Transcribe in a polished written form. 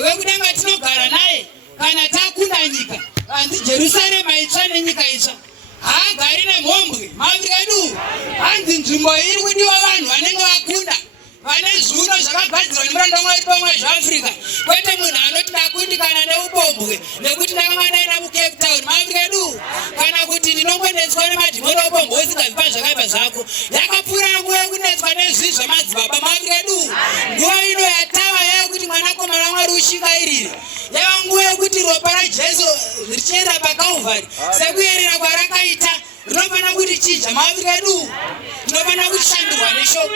wekudenga tinogara naye kana takunda nyika hanzi Jerusalema itsva nenyika itsva haagari nemhombwe maAfrika edu hanzi nzvimbo iri kudiwa vanhu vanenge vakunda vane zviuno zvakagadzirwa nemuranda waMwari pamwe zveAfrica kwete munhu anoti ndakundikana neubombwe nekuti ndakanga ndaenda kuCape Town maAfrika edu kana kuti ndinongonetswa nemadhimoni aubombwe usingazipa zvakaipa zvako yakapfuura nguva yekunetswa nezvivi zvamadzibaba maAfrika edu nguva ino yatava yayekuti mwanakomana waMwari ushingairire yava nguva yekuti ropa raJesu richienda paKalvari sekuyerera kwarakaita rinofanira kuti chija maAfrika edu tinofanira kushandurwa neshoko